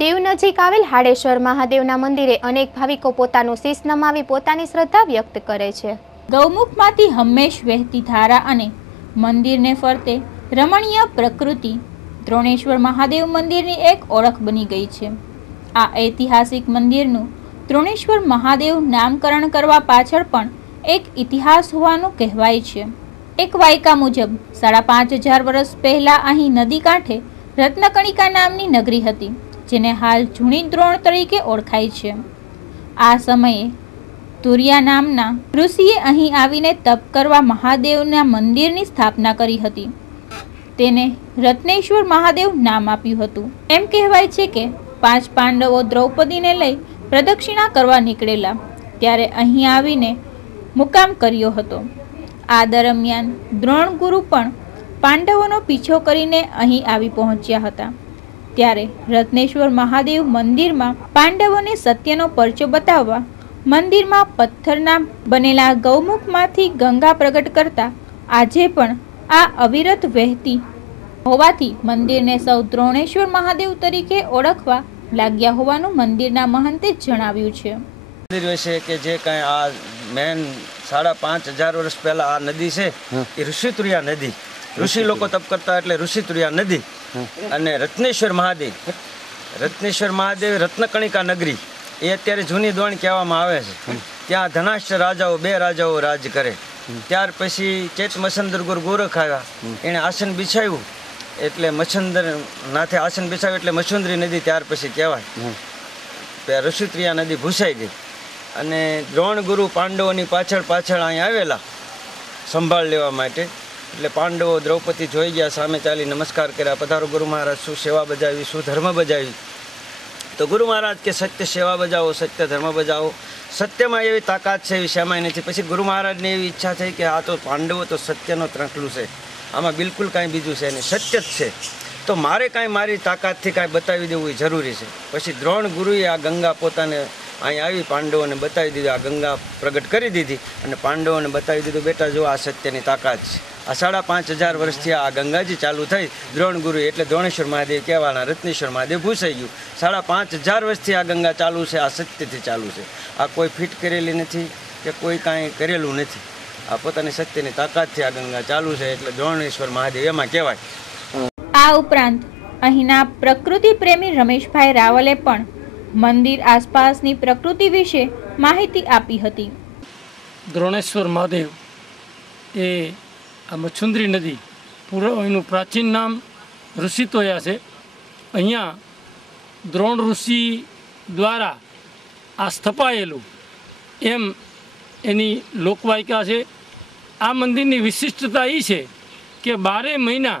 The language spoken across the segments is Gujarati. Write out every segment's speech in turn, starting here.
દીવ નજીક આવેલ હાડેશ્વર મહાદેવના મંદિરે અનેક ભાવિકો પોતાનું શીશ નમાવી પોતાની શ્રદ્ધા વ્યક્ત કરે છે। ગૌમુખમાંથી હંમેશ વહેતી ધારા અને મંદિરને ફરતે રમણીય પ્રકૃતિ દ્રોણેશ્વર મહાદેવ મંદિરની એક ઓળખ બની ગઈ છે। આ ઐતિહાસિક મંદિરનું દ્રોણેશ્વર મહાદેવ નામકરણ કરવા પાછળ પણ એક ઇતિહાસ હોવાનું કહેવાય છે। એક વાયકા મુજબ 5,500 વર્ષ પહેલા અહીં નદી કાંઠે રત્નકણિકા નામની નગરી હતી, જેને હાલ જૂની દ્રોણ તરીકે ઓળખાય છે। આ સમયે તુરિયા નામના ઋષિએ અહીં આવીને તપ કરવા મહાદેવના મંદિરની સ્થાપના કરી હતી। તેને રત્નેશ્વર મહાદેવ નામ આપ્યું હતું। એમ કહેવાય છે કે 5 પાંડવો દ્રૌપદીને લઈ પ્રદક્ષિણા કરવા નીકળેલા ત્યારે અહીં આવીને મુકામ કર્યો હતો। આ દરમિયાન દ્રોણ ગુરુ પણ પાંડવોનો પીછો કરીને અહીં આવી પહોંચ્યા હતા। ત્યારે રત્નેશ્વર મહાદેવ મંદિરમાં પાંડવોને સત્યનો પરચો બતાવવા મંદિરમાં પથ્થરના બનેલા ગૌમુખમાંથી ગંગા પ્રગટ કરતા આજે પણ આ અવિરત વહેતી હોવાથી મંદિરને સૌ દ્રોણેશ્વર મહાદેવ તરીકે ઓળખવા લાગ્યા હોવાનું મંદિરના મહંતે જણાવ્યું છે। મંદિર વિશે કે જે કાંઈ આ મેન 5,500 વર્ષ પહેલા આ નદી છે એ ઋષિતુર્યા નદી, ઋષિ લોકો તપ કરતા એટલે ઋષિતુર્યા નદી અને રત્નેશ્વર મહાદેવ રત્નકણિકા નગરી એ અત્યારે જૂની દોણ કહેવામાં આવે છે। ત્યાં ધનાષ્ટ રાજાઓ 2 રાજાઓ રાજ કરે। ત્યાર પછી ચેત મચ્છંદર ગુરુ ગોરખ આવ્યા, એણે આસન બિછાવ્યું એટલે મચ્છંદર નાથે આસન બિછાવ્યું એટલે મચ્છુંદરી નદી ત્યાર પછી કહેવાય। ઋષિતુર્યા નદી ભૂસાઈ ગઈ અને દ્રોણ ગુરુ પાંડવોની પાછળ અહીં આવેલા સંભાળ લેવા માટે। એટલે પાંડવો દ્રૌપદી જોઈ ગયા, સામે ચાલી નમસ્કાર કર્યા, પધારો ગુરુ મહારાજ, શું સેવા બજાવી, શું ધર્મ બજાવી? તો ગુરુ મહારાજ કે સત્ય સેવા બજાવો, સત્ય ધર્મ બજાવો, સત્યમાં એવી તાકાત છે એવી શેમાં નથી। પછી ગુરુ મહારાજને એવી ઈચ્છા થઈ કે આ તો પાંડવો તો સત્યનો ત્રંકલું છે, આમાં બિલકુલ કાંઈ બીજું છે નહીં, સત્ય જ છે, તો મારે કાંઈ મારી તાકાતથી કાંઈ બતાવી દેવું એ જરૂરી છે। પછી દ્રોણ ગુરુએ આ ગંગા પોતાને અહીં આવી પાંડવોને બતાવી દીધી, આ ગંગા પ્રગટ કરી દીધી અને પાંડવોને બતાવી દીધું, બેટા જો આ સત્યની તાકાત છે। આ 5,500 વર્ષથી આ ગંગાજી ચાલુ થઈ દ્રોણ ગુરુ એટલે દ્રોણેશ્વર મહાદેવ કહેવાના, રત્નેશ્વર મહાદેવ ભૂસાઈ ગયું। 5,500 વર્ષથી આ ગંગા ચાલુ છે, આ સત્યથી ચાલુ છે, આ કોઈ ફિટ કરેલી નથી કે કોઈ કાંઈ કરેલું નથી, આ પોતાની સત્યની તાકાતથી આ ગંગા ચાલુ છે એટલે દ્રોણેશ્વર મહાદેવ એમાં કહેવાય। આ ઉપરાંત અહીંના પ્રકૃતિ પ્રેમી રમેશભાઈ રાવલે પણ મંદિર આસપાસની પ્રકૃતિ વિશે માહિતી આપી હતી। દ્રોણેશ્વર મહાદેવ એ આ મચ્છુંદરી નદી એનું પ્રાચીન નામ ઋષિતોયા છે। અહીંયા દ્રોણ ઋષિ દ્વારા આ સ્થપાયેલું એમ એની લોકવાયકા છે। આ મંદિરની વિશિષ્ટતા એ છે કે 12 મહિના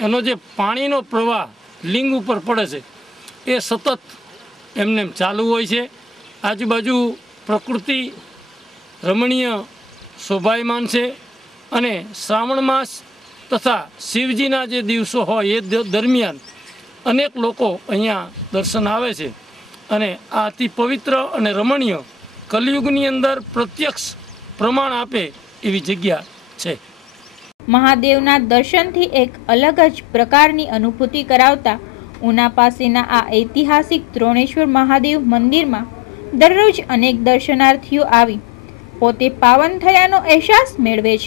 એનો જે પાણીનો પ્રવાહ લિંગ ઉપર પડે છે એ સતત એમને ચાલુ હોય છે। આજુબાજુ પ્રકૃતિ રમણીય શોભાયમાન છે અને શ્રાવણ માસ તથા શિવજીના જે દિવસો હોય એ દરમિયાન અનેક લોકો અહીંયા દર્શન આવે છે અને આ અતિ પવિત્ર અને રમણીય કલિયુગની અંદર પ્રત્યક્ષ પ્રમાણ આપે એવી જગ્યા છે। મહાદેવના દર્શનથી એક અલગ જ પ્રકારની અનુભૂતિ કરાવતા ઉના પાસેના આ ઐતિહાસિક દ્રોણેશ્વર મહાદેવ મંદિરમાં દરરોજ અનેક દર્શનાર્થીઓ આવી પોતે પાવન થયાનો અહેસાસ મેળવે છે।